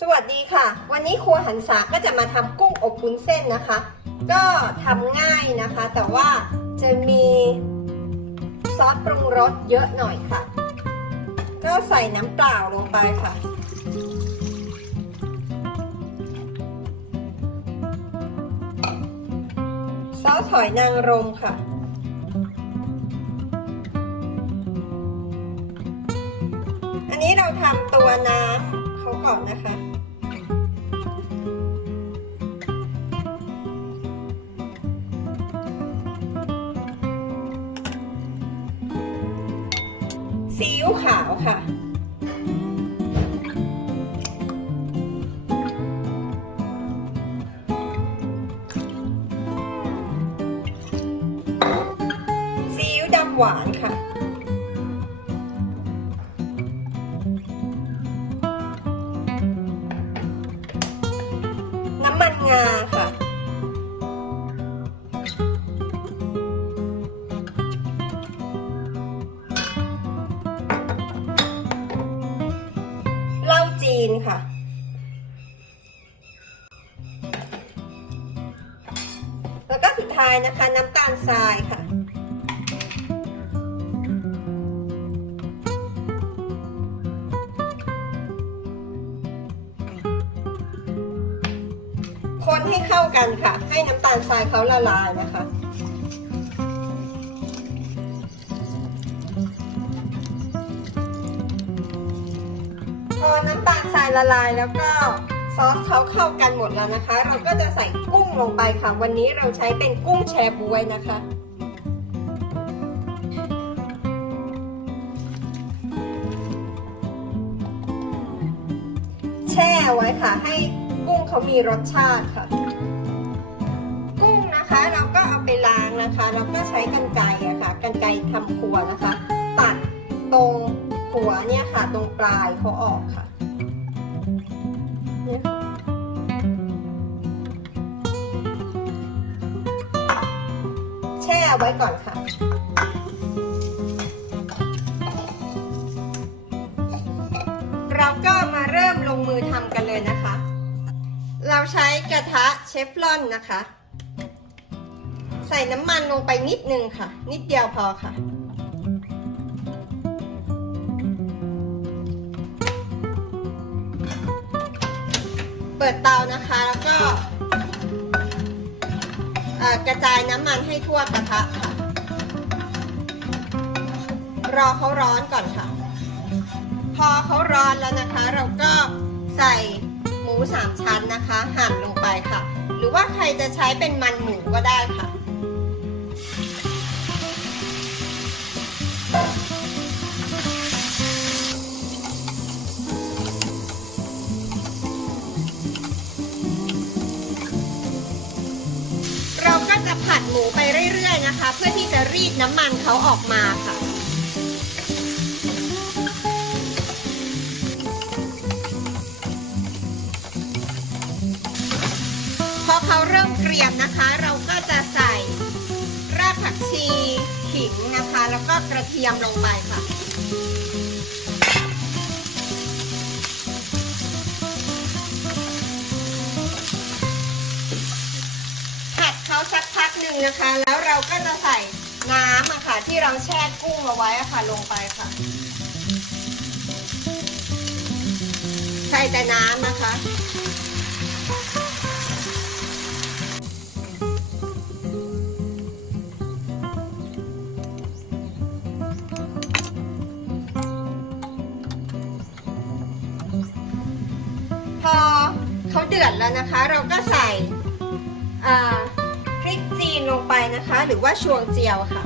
สวัสดีค่ะ วันนี้ครัวหันษาก็จะมาทำกุ้งอบวุ้นเส้นนะคะ ก็ทำง่ายนะคะ แต่ว่าจะมีซอสปรุงรสเยอะหน่อยค่ะ ก็ใส่น้ำเปล่าลงไปค่ะ ซอสหอยนางรมค่ะอันนี้เราทำตัวน้ เขาก่อนนะคะ ซีอิ๊วขาวค่ะซีอิ๊วดำหวานค่ะ นค่ะแล้วก็สุดท้ายนะคะน้ำตาลทรายค่ะ คนให้เข้ากันค่ะ ให้น้ำตาลทรายเขาละลายนะคะ ละลายแล้วก็ซอสเขาเข้ากันหมดแล้วนะคะ เราก็จะใส่กุ้งลงไปค่ะ วันนี้เราใช้เป็นกุ้งแชบวยนะคะ แช่ไว้ค่ะ ให้กุ้งเขามีรสชาติค่ะ กุ้งนะคะเราก็เอาไปล้างนะคะ แล้วก็ใช้กรรไกรอะค่ะกรรไกรทำครัวนะคะ ตัดตรงหัวเนี่ยค่ะ ตรงปลายเขาออกค่ะ แช่ไว้ก่อนค่ะ เราก็มาเริ่มลงมือทำกันเลยนะคะ เราใช้กระทะเชฟลอนนะคะ ใส่น้ำมันลงไปนิดนึงค่ะ นิดเดียวพอค่ะเปิดเตานะคะแล้ว กระจายน้ำมันให้ทั่วกระทะค่ะ รอเขาร้อนก่อนค่ะ พอเขาร้อนแล้วนะคะ เราก็ใส่หมูสามชั้นนะคะ หั่นลงไปค่ะ หรือว่าใครจะใช้เป็นมันหมูก็ได้ค่ะ ผัดหมูไปเรื่อยๆนะคะ เพื่อที่จะรีดน้ำมันเขาออกมาค่ะ พอเขาเริ่มเกรียมนะคะ เราก็จะใส่รากผักชีขิงนะคะ แล้วก็กระเทียมลงไปค่ะ งนะคะ แล้วเราก็จะใส่น้ำอะค่ะ ที่เราแช่กุ้งเอาไว้อะค่ะลงไปค่ะ ใส่แต่น้ำนะคะ พอเขาเดือดแล้วนะคะ เราก็ใส่อ่า นลงไปนะคะ หรือว่าชวงเจียวค่ะ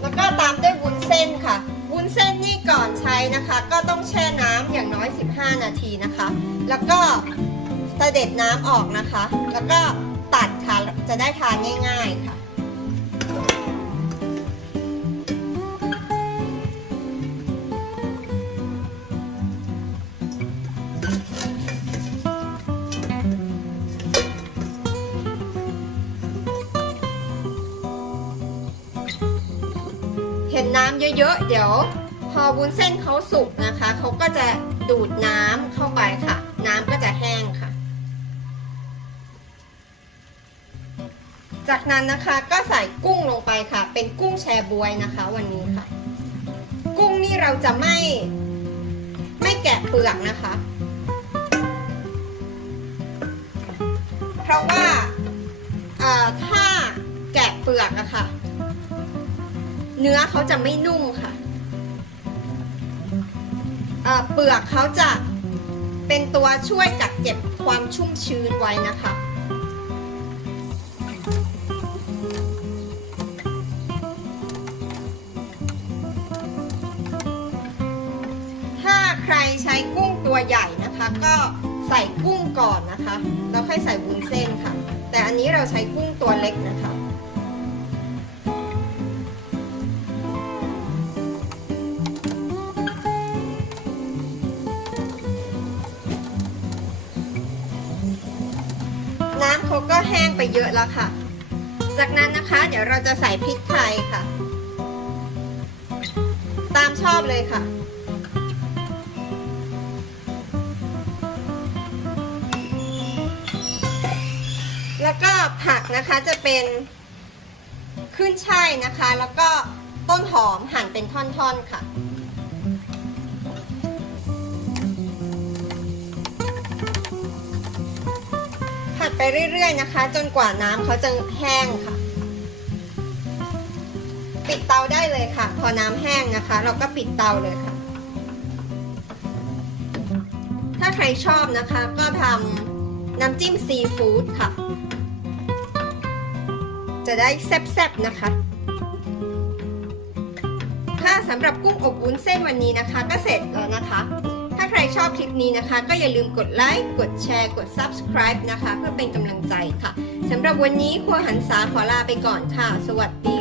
แล้วก็ตามด้วยวุ้นเส้นค่ะ วุ้นเส้นนี่ก่อนใช้นะคะ ก็ต้องแช่น้ำอย่างน้อย 15 นาทีนะคะ แล้วก็เสด็จน้ำออกนะคะ แล้วก็ตัดค่ะ จะได้ทานง่าย ๆค่ะ เห็นน้ำเยอะๆ เดี๋ยวพอวุ้นเส้นเขาสุกนะคะ เขาก็จะดูดน้ำเข้าไปค่ะ น้ำก็จะแห้งค่ะ จากนั้นนะคะก็ใส่กุ้งลงไปค่ะ เป็นกุ้งแชบวยนะคะ วันนี้ค่ะ กุ้งนี่เราจะไม่ไม่แกะเปลือกนะคะ เพราะว่าเอ่อถ้าแกะเปลือกอะค่ะ เนื้อเขาจะไม่นุ่มค่ะเปลือกเขาจะเป็นตัวช่วยกักเก็บความชุ่มชื้นไว้นะคะถ้าใครใช้กุ้งตัวใหญ่นะคะ ก็ใส่กุ้งก่อนนะคะ แล้วค่อยใส่วุ้นเส้นค่ะ แต่อันนี้เราใช้กุ้งตัวเล็กนะคะ น้ำเขาก็แห้งไปเยอะแล้วค่ะ จากนั้นนะคะ เดี๋ยวเราจะใส่พริกไทยค่ะ ตามชอบเลยค่ะ แล้วก็ผักนะคะจะเป็นขึ้นช่ายนะคะ แล้วก็ต้นหอมหั่นเป็นท่อนๆค่ะ ไปเรื่อยๆนะคะ จนกว่าน้ำเขาจะแห้งค่ะ ปิดเตาได้เลยค่ะ พอน้ำแห้งนะคะ เราก็ปิดเตาเลยค่ะ ถ้าใครชอบนะคะ ก็ทำน้ำจิ้มซีฟู้ดค่ะ จะได้แซ่บๆนะคะค่ะสำหรับกุ้งอบวุ้นเส้นวันนี้นะคะ ก็เสร็จแล้วนะคะ ใครชอบคลิปนี้นะคะ ก็อย่าลืมกดไลค์ กดแชร์ กด subscribe นะคะ เพื่อเป็นกำลังใจค่ะสำหรับวันนี้ครัวหันษาขอลาไปก่อนค่ะ สวัสดี